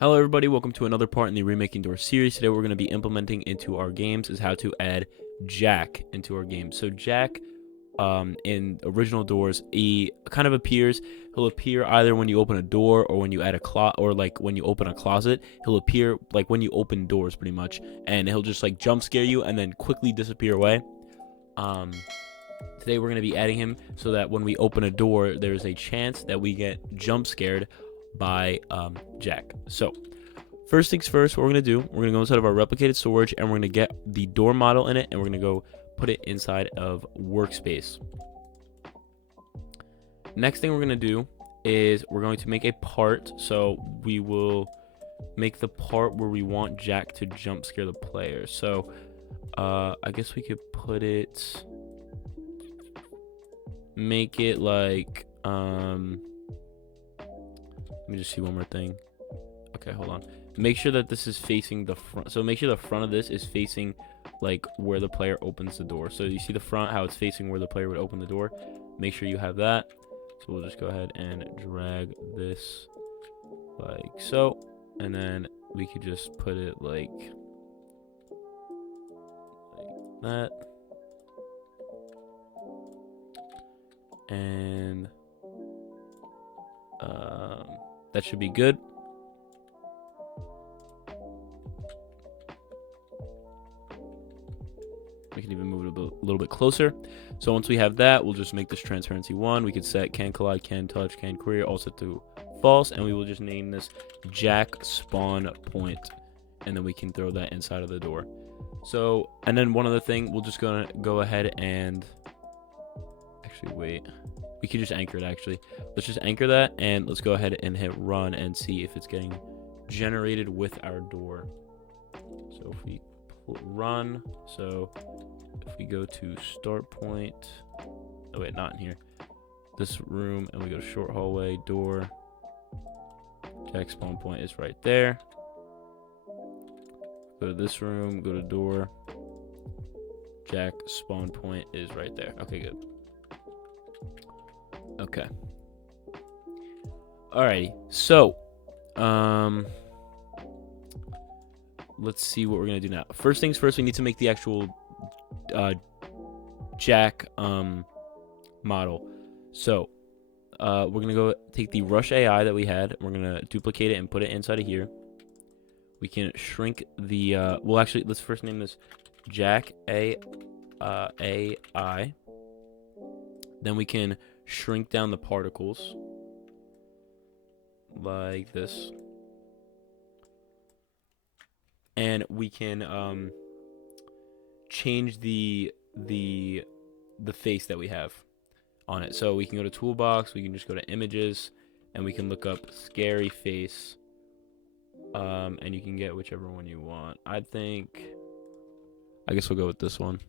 Hello everybody, welcome to another part in the Remaking Doors series. Today we're going to be implementing into our games is how to add Jack into our game. So Jack, in original Doors, he kind of appears. He'll appear either when you open a door or when you add a or like when you open a closet. He'll appear like when you open doors pretty much, and he'll just like jump scare you and then quickly disappear away. Today we're going to be adding him so that when we open a door, there's a chance that we get jump scared by Jack. So first things first, what we're going to do, we're going to go inside of our replicated storage and we're going to get the door model in it and we're going to go put it inside of workspace. Next thing we're going to do is we're going to make a part. So we will make the part where we want Jack to jump scare the player. So I guess we could put it, make it like let me just see one more thing. Okay, hold on. Make sure that this is facing the front. So make sure the front of this is facing like where the player opens the door. So you see the front, how it's facing where the player would open the door. Make sure you have that. So we'll just go ahead and drag this like so. And then we could just put it like that. And that should be good. We can even move it a little bit closer. So once we have that, we'll just make this transparency 1. We could set can collide, can touch, can query, all set to false, and we will just name this Jack spawn point, and then we can throw that inside of the door. So, and then one other thing, we'll just gonna go ahead and actually wait. We could just anchor it actually. Let's just anchor that and let's go ahead and hit run and see if it's getting generated with our door. So if we run, so if we go to start point, oh wait, not in here, this room, and we go to short hallway, door, Jack spawn point is right there. Go to this room, go to door, Jack spawn point is right there. Okay, good. Okay. Alrighty. So, let's see what we're gonna do now. First things first, we need to make the actual Jack model. So, we're gonna go take the Rush AI that we had. We're gonna duplicate it and put it inside of here. We can shrink the. Well, actually, let's first name this Jack AI. Then we can shrink down the particles like this, and we can change the face that we have on it. So we can go to toolbox, we can just go to images, and we can look up scary face, and you can get whichever one you want. I guess we'll go with this one.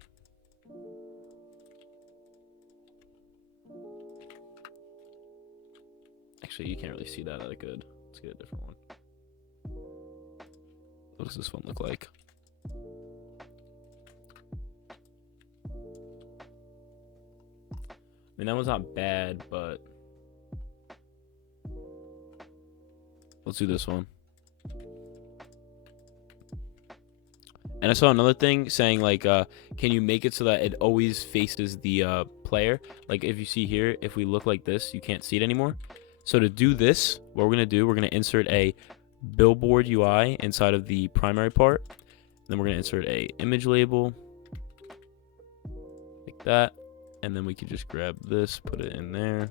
Actually, you can't really see that good. Let's get a different one. What does this one look like? I mean, that one's not bad, but let's do this one. And I saw another thing saying like, can you make it so that it always faces the player? Like if you see here, if we look like this, you can't see it anymore. So to do this, what we're going to do, we're going to insert a billboard UI inside of the primary part. Then we're going to insert a image label like that. And then we can just grab this, put it in there.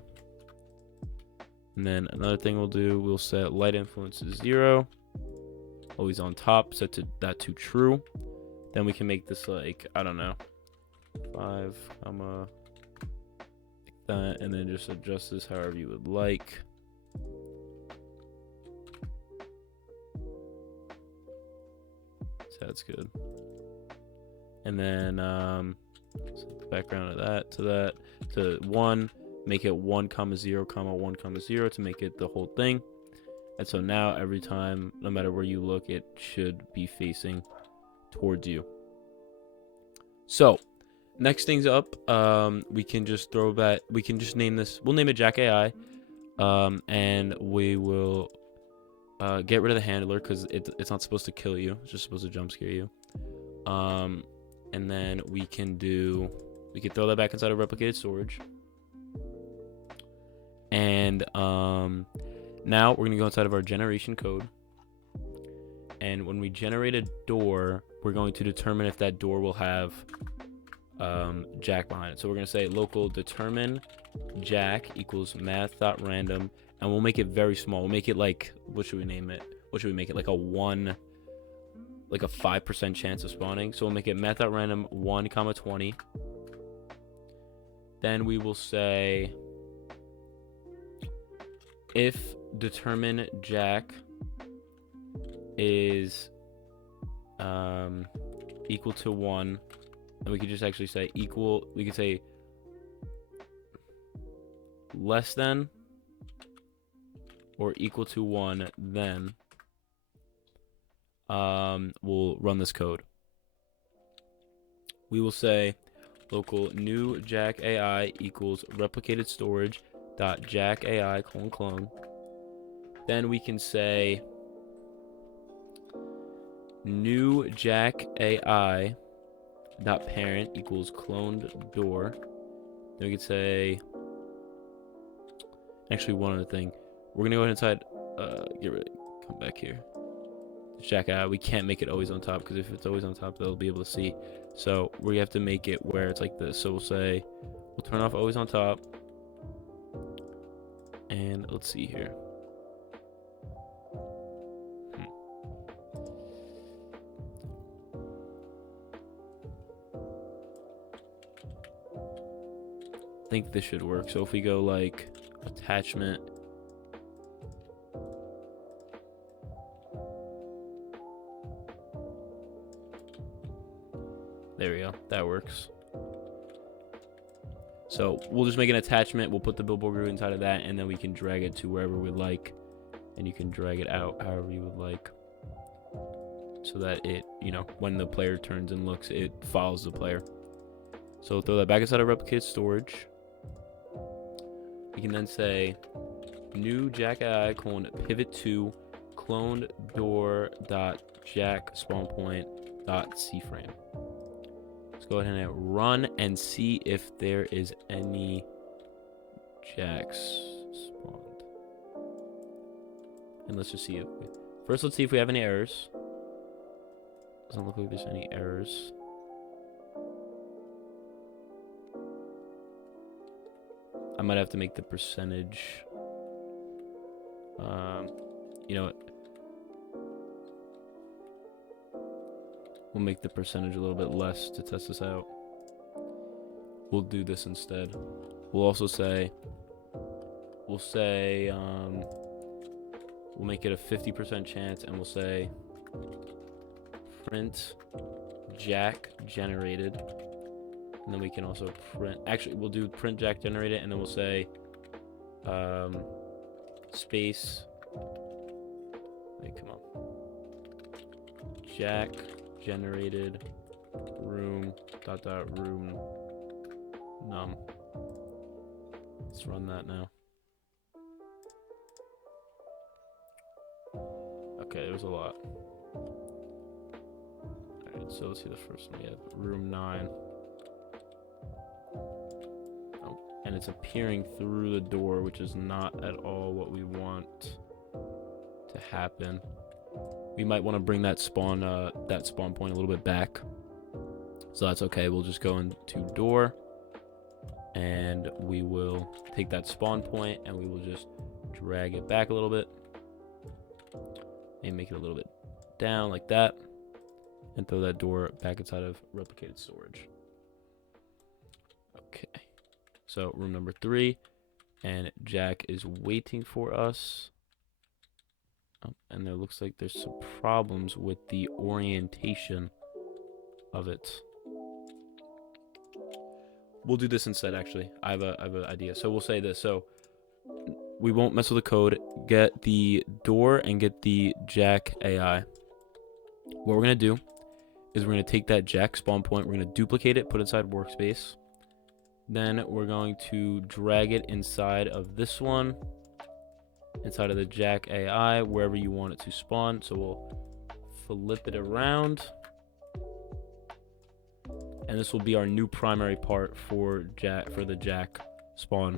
And then another thing we'll do, we'll set light influence to 0. Always on top, set that to true. Then we can make this like, I don't know, 5, like that. And then just adjust this however you would like. So that's good. And then set the background of that to 1, make it 1, 0, 1, 0 to make it the whole thing. And so now every time, no matter where you look, it should be facing towards you. So next things up, we can just throw back, we can just name this, we'll name it Jack AI, and we will Get rid of the handler because it's not supposed to kill you. It's just supposed to jump scare you. And then we can throw that back inside of replicated storage. And now we're gonna go inside of our generation code. And when we generate a door, we're going to determine if that door will have Jack behind it. So we're gonna say local determine Jack equals math.random, and we'll make it very small. We'll make it like, what should we name it? What should we make it? Like a 5% chance of spawning. So we'll make it math.random 1, 20. Then we will say if determine Jack is equal to 1, and we could just actually say equal. We could say less than or equal to 1, then we'll run this code. We will say local new Jack AI equals replicated storage dot Jack AI clone. Then we can say new Jack AI dot parent equals cloned door. Then we could say, actually, one other thing. We're gonna go ahead inside. Come back here. Jack AI. We can't make it always on top because if it's always on top, they'll be able to see. So we have to make it where it's like this. So we'll say we'll turn off always on top. And let's see here. I think this should work. So if we go like attachment, there we go, that works. So we'll just make an attachment, we'll put the billboard group inside of that, and then we can drag it to wherever we like, and you can drag it out however you would like, so that it, when the player turns and looks, it follows the player. So we'll throw that back inside of replicated storage. We can then say new Jack AI pivot to cloned door dot Jack spawn point dot cframe. Let's go ahead and run and see if there is any Jacks spawned. And let's just see if first let's see if we have any errors. Doesn't look like there's any errors. I might have to make the percentage. You know what? We'll make the percentage a little bit less to test this out. We'll do this instead. We'll also say, we'll make it a 50% chance, and we'll say print Jack generated. And then we can also print, actually we'll do print Jack generated, and then we'll say space, wait, come on, Jack generated room dot room num. Let's run that now. Okay, there's a lot. Alright, so let's see the first one. We have room 9. And it's appearing through the door, which is not at all what we want to happen. We might want to bring that spawn point a little bit back, so that's okay. We'll just go into door, and we will take that spawn point, and we will just drag it back a little bit, and make it a little bit down like that, and throw that door back inside of replicated storage. Okay. So room number 3, and Jack is waiting for us. Oh, and there looks like there's some problems with the orientation of it. We'll do this instead, actually. I have an idea. So we'll say this. So we won't mess with the code. Get the door and get the Jack AI. What we're going to do is we're going to take that Jack spawn point. We're going to duplicate it, put it inside workspace. Then we're going to drag it inside of this one. inside of the Jack AI, wherever you want it to spawn. So we'll flip it around. And this will be our new primary part for the Jack spawn.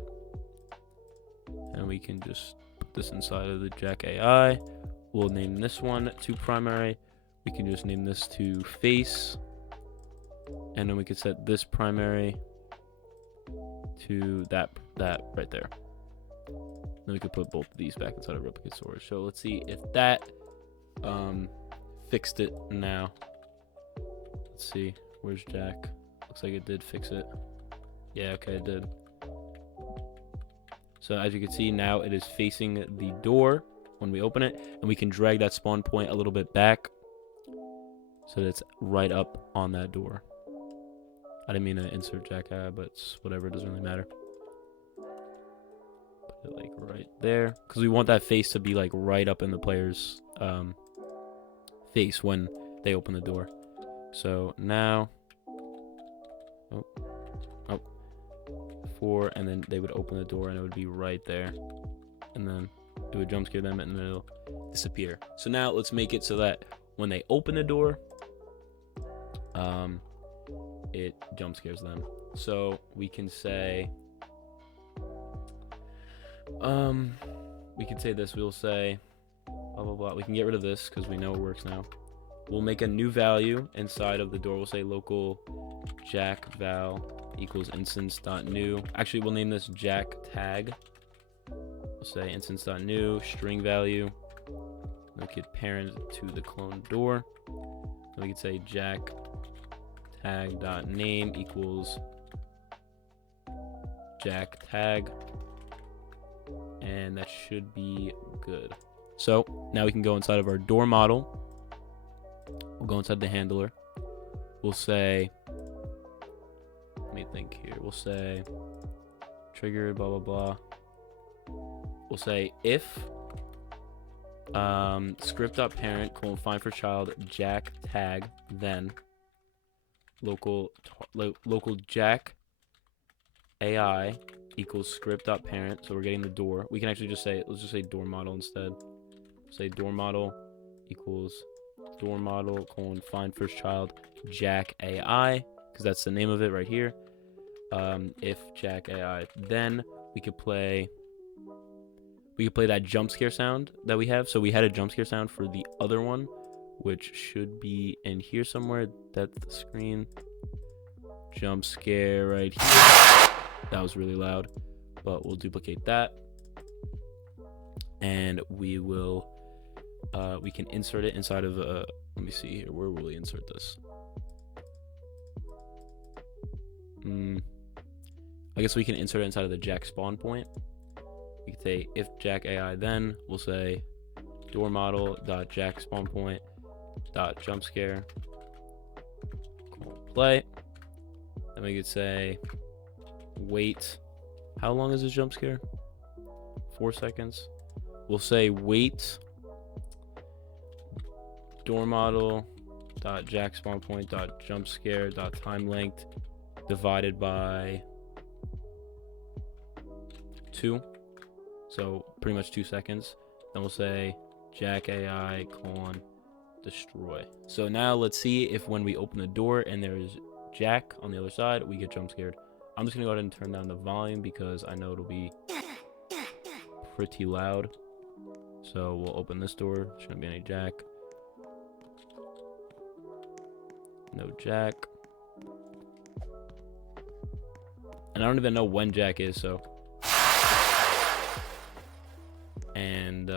And we can just put this inside of the Jack AI. We'll name this one to primary. We can just name this to face. And then we can set this primary to that right there. Then we could put both of these back inside of replicate storage. So let's see if that fixed it now. Let's see. Where's Jack? Looks like it did fix it. Yeah, okay, it did. So as you can see, now it is facing the door when we open it, and we can drag that spawn point a little bit back so that it's right up on that door. I didn't mean to insert Jack AI, but it's whatever, it doesn't really matter. Put it like right there, because we want that face to be like right up in the player's face when they open the door. So now, and then they would open the door and it would be right there, and then it would jump scare them and then it'll disappear. So now let's make it so that when they open the door, it jump scares them. So we can say, we can say this. We'll say blah blah blah. We can get rid of this because we know it works now. We'll make a new value inside of the door. We'll say local Jack val equals instance.new. Actually, we'll name this Jack tag. We'll say instance.new string value. We could parent to the clone door. And we could say Jack tag.name equals Jack tag. And that should be good. So now we can go inside of our door model. We'll go inside the handler. We'll say, let me think here. We'll say trigger blah blah blah. We'll say if script.parent find for child Jack tag, then local Jack AI equals script.parent. So we're getting the door. We can actually just say, let's just say door model instead. Say door model equals door model find first child Jack AI, because that's the name of it right here. If Jack AI, then we could play that jump scare sound that we have. So we had a jump scare sound for the other one, which should be in here somewhere. That's the screen. Jump scare right here. That was really loud, but we'll duplicate that, and we will we can insert it inside of let me see here, where will we insert this? I guess we can insert it inside of the Jack spawn point. We can say if Jack AI, then we'll say door model dot Jack spawn point dot jump scare play. Then we could say wait. How long is this jump scare? 4 seconds. We'll say wait door model dot Jack spawn point dot jump scare dot time length divided by 2. So pretty much 2 seconds. Then we'll say Jack AI destroy. So now let's see if when we open the door and there's Jack on the other side, we get jump scared. I'm just gonna go ahead and turn down the volume because I know it'll be pretty loud. So we'll open this door. Shouldn't be any Jack. No Jack. And I don't even know when Jack is, so. And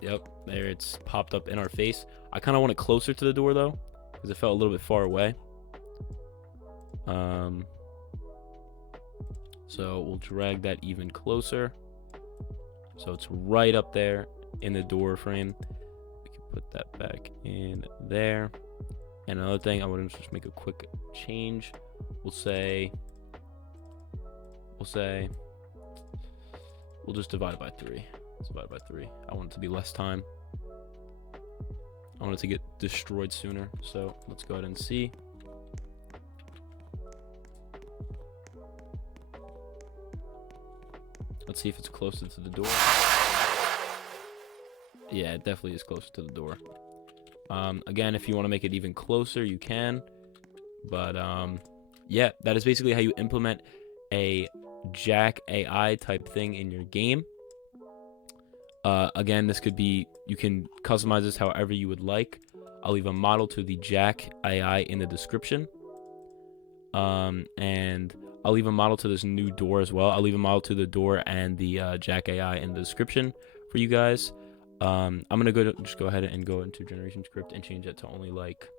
yep, there it's popped up in our face. I kind of want it closer to the door though, because it felt a little bit far away. So we'll drag that even closer, so it's right up there in the door frame. We can put that back in there. And another thing, I want to just make a quick change. We'll just divide it by 3. Let's divide it by 3. I want it to be less time. I want it to get destroyed sooner. So let's go ahead and see. Let's see if it's closer to the door. Yeah, it definitely is closer to the door. Again, if you want to make it even closer, you can. But yeah, that is basically how you implement a Jack AI type thing in your game. Again, this could be, you can customize this however you would like. I'll leave a model to the Jack AI in the description. And I'll leave a model to this new door as well. I'll leave a model to the door and the Jack AI in the description for you guys. I'm gonna just go ahead and go into generation script and change it to only like,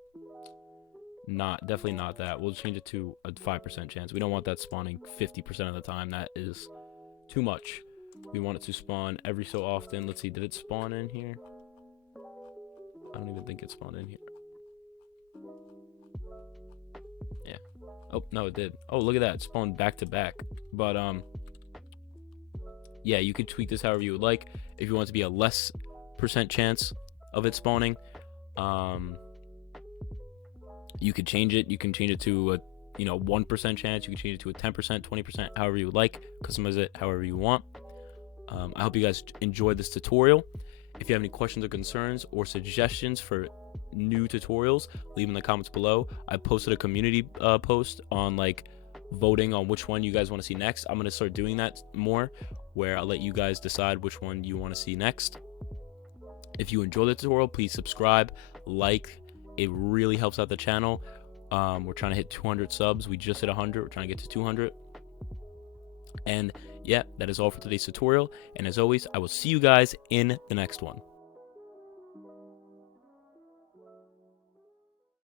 definitely not that. We'll change it to a 5% chance. We don't want that spawning 50% of the time. That is too much. We want it to spawn every so often. Let's see, did it spawn in here? I don't even think it spawned in here. Yeah. Oh, no, it did. Oh, look at that. It spawned back to back. But, yeah, you could tweak this however you would like. If you want it to be a less % chance of it spawning, you could change it. You can change it to a 1% chance. You can change it to a 10%, 20%, however you would like. Customize it however you want. I hope you guys enjoyed this tutorial. If you have any questions or concerns or suggestions for new tutorials, leave them in the comments below. I posted a community post on like voting on which one you guys want to see next. I'm going to start doing that more, where I'll let you guys decide which one you want to see next. If you enjoyed the tutorial, please subscribe, like. It really helps out the channel. We're trying to hit 200 subs. We just hit 100. We're trying to get to 200. And yeah, that is all for today's tutorial. And as always, I will see you guys in the next one.